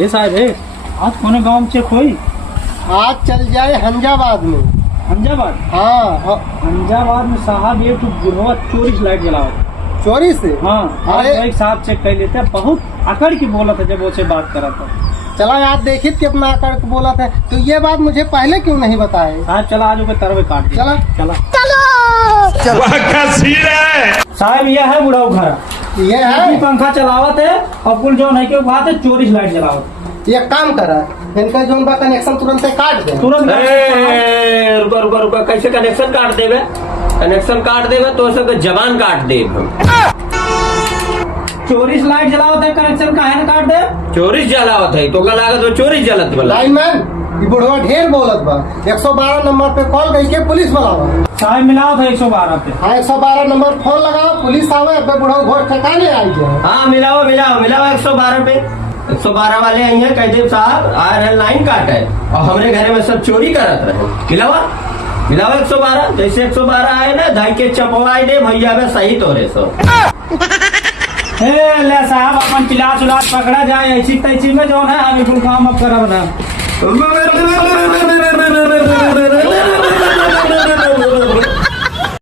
ये साहब है आज कोने गांव में चेक हुई। आज चल जाए हंजाबाद में। हंजाबाद? हाँ हंजाबाद में साहब ये तो बुढ़वा चोरी से लाइट जलाओ। चोरी से? हाँ अरे एक साहब चेक कर लेते हैं, बहुत अकड़ की बोला था जब वो से बात करा था। चला यार देखिए कितना आकर के बोला था, तो ये बात मुझे पहले क्यों नहीं बताए? साहब चला आज ऊपर तरवे काट दिया। चला चला चलो। साहब ये है बुढ़ाऊ घर, ये है पंखा चलावत है और कुल जो नहीं के बात है चोरी से लाइट जलावत। ये काम करा इनका जोन बा कनेक्शन तुरंत काट दे। तुरंत रुका रुका रुका, कैसे कनेक्शन काट देवे? कनेक्शन काट देवे तो सब जवान काट देव हम। चोरी से लाइट जलावत है, कनेक्शन काहे न काट दे? चोरी जलावत है तो का लागत वो चोरी जलत वाला। लाइनमैन ये बुढ़वा ढेर बोलत बा। 112 नंबर पे कॉल करके पुलिस बुलावा। साहब मिलाओ था 112 पे। हाँ 112 नंबर फोन लगाओ, पुलिस आवे अब बुढ़वा घर ठिकाने आई जाए। हाँ मिलाओ मिलाओ मिलाओ 112 पे। 112 वाले आई हैं, कह दे साहब आ रहे लाइन काट है और हमारे घर में सब चोरी करत रहे। मिलावा मिलावा 112। जैसे 112 आए ना धाई के चपवाई दे भैया में सही तोरे सो। ले साहब अपन पिलास उलास पकड़ा जाए ऐसी तैसी में जो है हमें काम अब करब ना।